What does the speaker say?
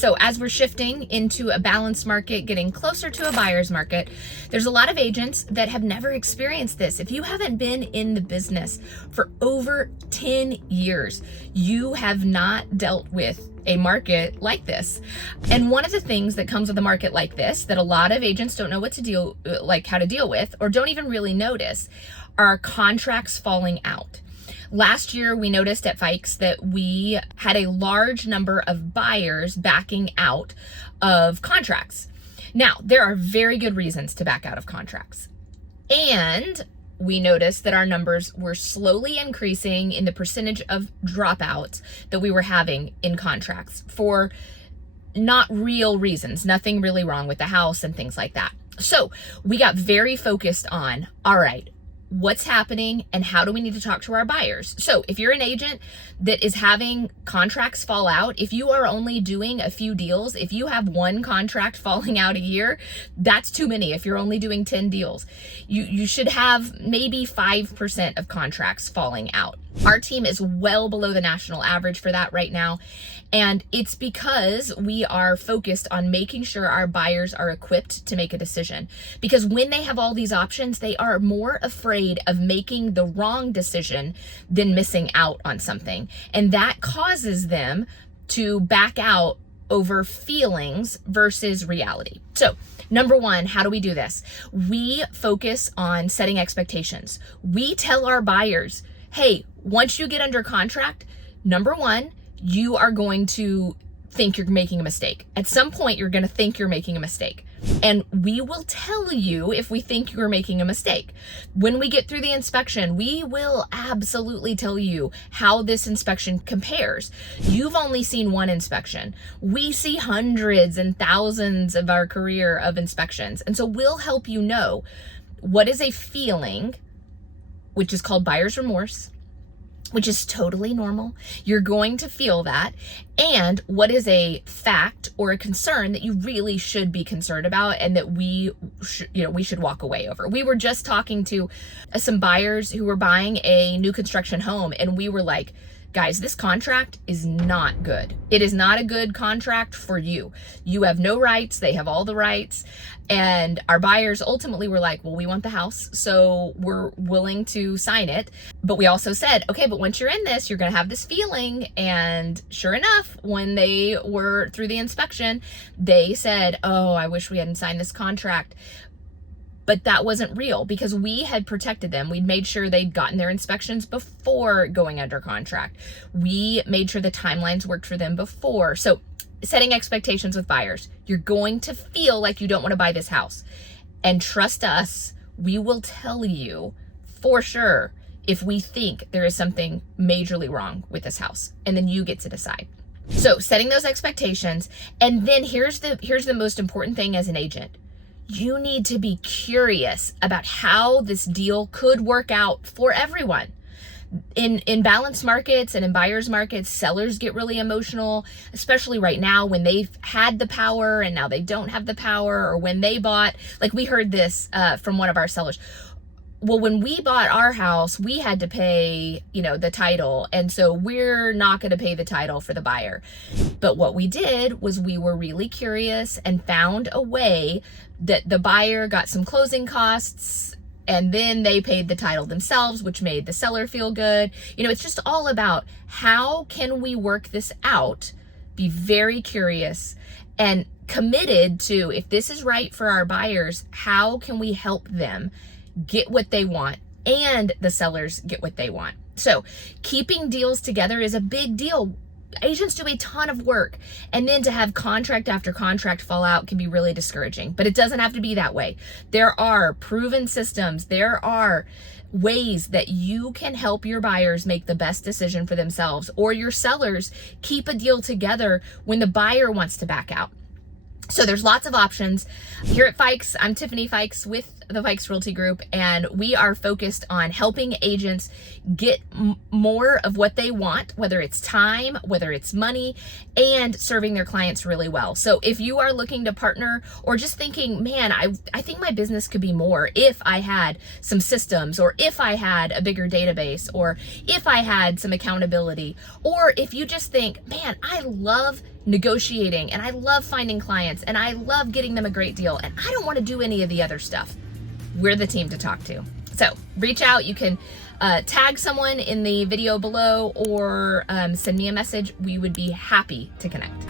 So as we're shifting into a balanced market, getting closer to a buyer's market, there's a lot of agents that have never experienced this. If you haven't been in the business for over 10 years, you have not dealt with a market like this. And one of the things that comes with a market like this that a lot of agents don't know how to deal with, or don't even really notice, are contracts falling out. Last year, we noticed at Fykes that we had a large number of buyers backing out of contracts. Now, there are very good reasons to back out of contracts. And we noticed that our numbers were slowly increasing in the percentage of dropouts that we were having in contracts for not real reasons, nothing really wrong with the house and things like that. So we got very focused on, all right, what's happening and how do we need to talk to our buyers? So if you're an agent that is having contracts fall out, if you are only doing a few deals, if you have one contract falling out a year, that's too many. If you're only doing 10 deals, you should have maybe 5% of contracts falling out. Our team is well below the national average for that right now. And it's because we are focused on making sure our buyers are equipped to make a decision. Because when they have all these options, they are more afraid of making the wrong decision than missing out on something. And that causes them to back out over feelings versus reality. So, number one, how do we do this? We focus on setting expectations. We tell our buyers, hey, once you get under contract, number one, you are going to think you're making a mistake. At some point, you're going to think you're making a mistake. And we will tell you if we think you're making a mistake. When we get through the inspection, we will absolutely tell you how this inspection compares. You've only seen one inspection. We see hundreds and thousands of our career of inspections. And so we'll help you know what is a feeling, which is called buyer's remorse, which is totally normal. You're going to feel that. And what is a fact or a concern that you really should be concerned about and that we should walk away over. We were just talking to some buyers who were buying a new construction home, and we were like, guys, this contract is not good. It is not a good contract for you. You have no rights. They have all the rights. And our buyers ultimately were like, well, we want the house, so we're willing to sign it. But we also said, okay, but once you're in this, you're going to have this feeling. And sure enough, when they were through the inspection, they said, oh, I wish we hadn't signed this contract. But that wasn't real because we had protected them. We'd made sure they'd gotten their inspections before going under contract. We made sure the timelines worked for them before. So setting expectations with buyers, you're going to feel like you don't want to buy this house. And trust us, we will tell you for sure if we think there is something majorly wrong with this house. And then you get to decide. So setting those expectations. And then here's the most important thing as an agent. You need to be curious about how this deal could work out for everyone. In balanced markets and in buyers markets, sellers get really emotional, especially right now when they've had the power and now they don't have the power, or when they bought, like we heard this from one of our sellers. Well, when we bought our house, we had to pay, the title. And so we're not going to pay the title for the buyer. But what we did was we were really curious and found a way that the buyer got some closing costs and then they paid the title themselves, which made the seller feel good. It's just all about how can we work this out, be very curious and committed to, if this is right for our buyers, how can we help them get what they want and the sellers get what they want. So keeping deals together is a big deal. Agents do a ton of work, and then to have contract after contract fall out can be really discouraging, but it doesn't have to be that way. There are proven systems. There are ways that you can help your buyers make the best decision for themselves, or your sellers keep a deal together when the buyer wants to back out. So there's lots of options. Here at Fykes, I'm Tiffany Fykes with the Fykes Realty Group, and we are focused on helping agents get more of what they want, whether it's time, whether it's money, and serving their clients really well. So if you are looking to partner or just thinking, man, I think my business could be more if I had some systems, or if I had a bigger database, or if I had some accountability, or if you just think, man, I love negotiating and I love finding clients and I love getting them a great deal and I don't want to do any of the other stuff, we're the team to talk to. So reach out. You can tag someone in the video below or send me a message. We would be happy to connect.